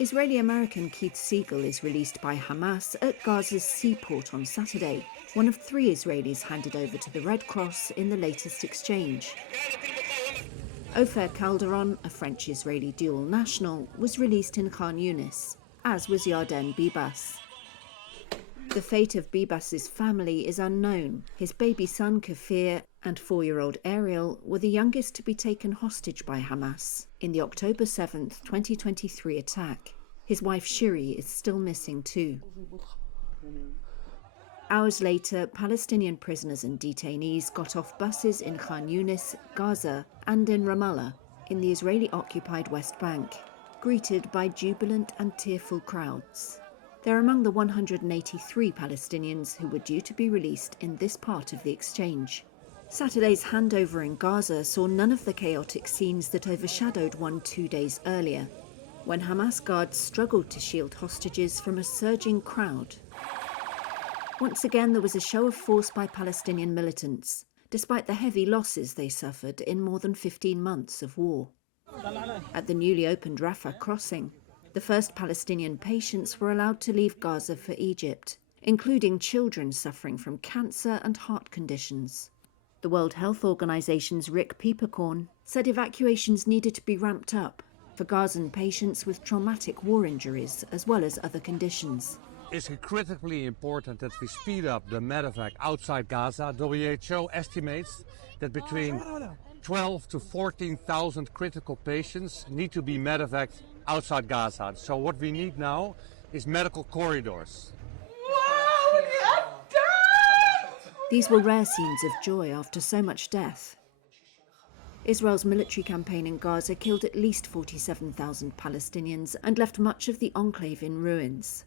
Israeli-American Keith Siegel is released by Hamas at Gaza's seaport on Saturday, one of 3 Israelis handed over to the Red Cross in the latest exchange. Ofer Kalderon, a French-Israeli dual national, was released in Khan Yunis, as was Yarden Bibas. The fate of Bibas's family is unknown. His baby son Kafir and 4-year-old Ariel were the youngest to be taken hostage by Hamas in the October 7, 2023 attack. His wife Shiri is still missing too. Hours later, Palestinian prisoners and detainees got off buses in Khan Yunis, Gaza, and in Ramallah, in the Israeli-occupied West Bank, greeted by jubilant and tearful crowds. They're among the 183 Palestinians who were due to be released in this part of the exchange. Saturday's handover in Gaza saw none of the chaotic scenes that overshadowed one 2 days earlier, when Hamas guards struggled to shield hostages from a surging crowd. Once again, there was a show of force by Palestinian militants, despite the heavy losses they suffered in more than 15 months of war. At the newly opened Rafah crossing, the first Palestinian patients were allowed to leave Gaza for Egypt, including children suffering from cancer and heart conditions. The World Health Organization's Rick Pieperkorn said evacuations needed to be ramped up for Gazan patients with traumatic war injuries as well as other conditions. It's critically important that we speed up the medevac outside Gaza. WHO estimates that between 12 to 14,000 critical patients need to be medevaced outside Gaza. So what we need now is medical corridors. These were rare scenes of joy after so much death. Israel's military campaign in Gaza killed at least 47,000 Palestinians and left much of the enclave in ruins.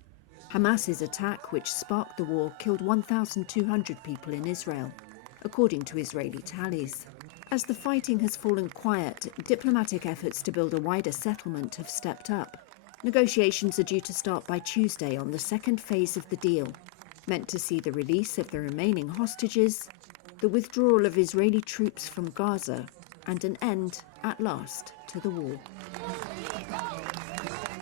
Hamas's attack, which sparked the war, killed 1,200 people in Israel, according to Israeli tallies. As the fighting has fallen quiet, diplomatic efforts to build a wider settlement have stepped up. Negotiations are due to start by Tuesday on the second phase of the deal, meant to see the release of the remaining hostages, the withdrawal of Israeli troops from Gaza, and an end, at last, to the war.